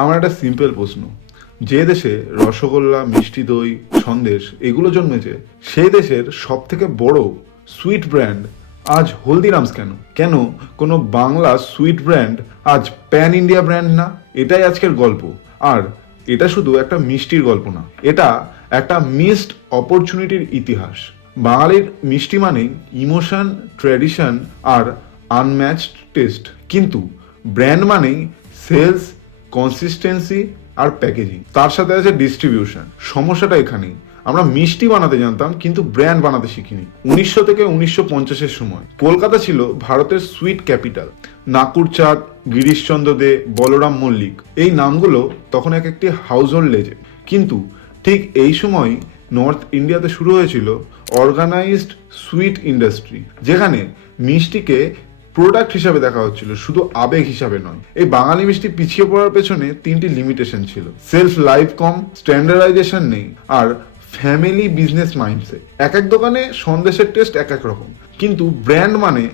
আমার একটা সিম্পল প্রশ্ন, যে দেশে রসগোল্লা, মিষ্টি দই, সন্দেশ এগুলো জন্মেছে, সেই দেশের সব থেকে বড় সুইট ব্র্যান্ড আজ হলদিরামস কেন? কেন কোনো বাংলা সুইট ব্র্যান্ড আজ প্যান ইন্ডিয়া ব্র্যান্ড না? এটাই আজকের গল্প। আর এটা শুধু একটা মিষ্টির গল্প না, এটা একটা মিসড অপরচুনিটির ইতিহাস। বাঙালির মিষ্টি মানেই ইমোশন, ট্র্যাডিশন আর আনম্যাচড টেস্ট, কিন্তু ব্র্যান্ড মানেই সেলস, কনসিস্টেন্সি আর প্যাকেজিং, তার সাথে আছে ডিস্ট্রিবিউশন। সমস্যাটা এখানেই, আমরা মিষ্টি বানাতে জানতাম কিন্তু ব্র্যান্ড বানাতে শিখিনি। 1900 থেকে 1950-এর সময় কলকাতা ছিল ভারতের সুইট ক্যাপিটাল। নাকুরচাঁদ, গিরিশচন্দ্র দে, বলরাম মল্লিক, এই নামগুলো তখন এক একটি হাউস হোল্ড লেজেন্ড। কিন্তু ঠিক এই সময় নর্থ ইন্ডিয়াতে শুরু হয়েছিল অর্গানাইজড সুইট ইন্ডাস্ট্রি, যেখানে মিষ্টিকে প্রোডাক্ট হিসাবে দেখা হচ্ছিল, শুধু আবেগ হিসাবে নয়। এই বাঙালি মিষ্টি পিছিয়ে পড়ার পেছনে তিনটি লিমিটেশন ছিল: সেলফ লাইফ কম, স্ট্যান্ডার্ডাইজেশন নেই, আর ফ্যামিলি বিজনেস মাইন্ডসেট। এক এক দোকানে সন্দেশের টেস্ট এক এক রকম, কিন্তু ব্র্যান্ড মানে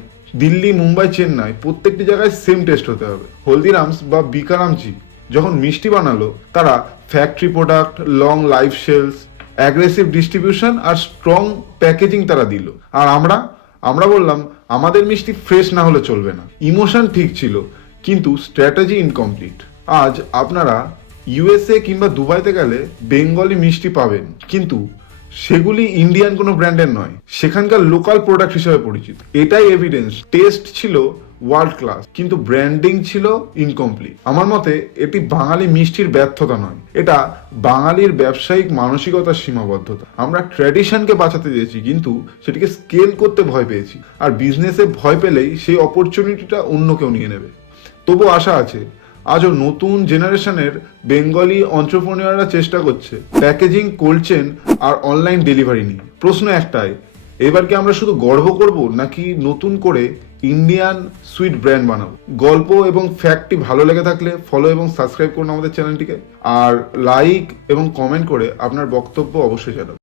দিল্লি, মুম্বাই, চেন্নাই প্রত্যেকটি জায়গায় সেম টেস্ট হতে হবে। হলদিরামস বা বিকারামজি যখন মিষ্টি বানালো, তারা factory product, long life sales, aggressive distribution আর স্ট্রং প্যাকেজিং তারা দিল। আর আমরা বললাম আমাদের মিষ্টি ফ্রেশ না হলে চলবে না। ইমোশন ঠিক ছিল, কিন্তু স্ট্র্যাটেজি ইনকমপ্লিট। আজ আপনারা ইউএসএ কিংবা দুবাইতে গেলে বেঙ্গলি মিষ্টি পাবেন, কিন্তু সেগুলি ইন্ডিয়ান কোনো ব্র্যান্ডের নয়, সেখানকার লোকাল প্রোডাক্ট হিসেবে পরিচিত। এটাই এভিডেন্স, টেস্ট ছিল ওয়ার্ল্ড ক্লাস কিন্তু ব্র্যান্ডিং ছিল ইনকমপ্লিট। আমার মতে এটি বাঙালি মিষ্টির ব্যর্থতা নয়, এটা বাঙালির ব্যবসায়িক মানসিকতার সীমাবদ্ধতা। আমরা ট্র্যাডিশনকে বাঁচাতে চেয়েছি, কিন্তু সেটিকে স্কেল করতে ভয় পেয়েছি। আর বিজনেসে ভয় পেলেই সেই অপরচুনিটিটা অন্য কেউ নিয়ে নেবে। তবু আশা আছে, আজও নতুন জেনারেশনের বেঙ্গলি অন্ত্রপ্রনিয়ররা চেষ্টা করছে প্যাকেজিং, কোল্ড চেন আর অনলাইন ডেলিভারি নিয়ে। প্রশ্ন একটাই, এবার কি আমরা শুধু গর্ব করব, নাকি নতুন করে ইন্ডিয়ান সুইট ব্র্যান্ড বানাবো? গল্প এবং ফ্যাক্টটি ভালো লেগে থাকলে ফলো এবং সাবস্ক্রাইব করুন আমাদের চ্যানেলটিকে, আর লাইক এবং কমেন্ট করে আপনার বক্তব্য অবশ্যই জানাবেন।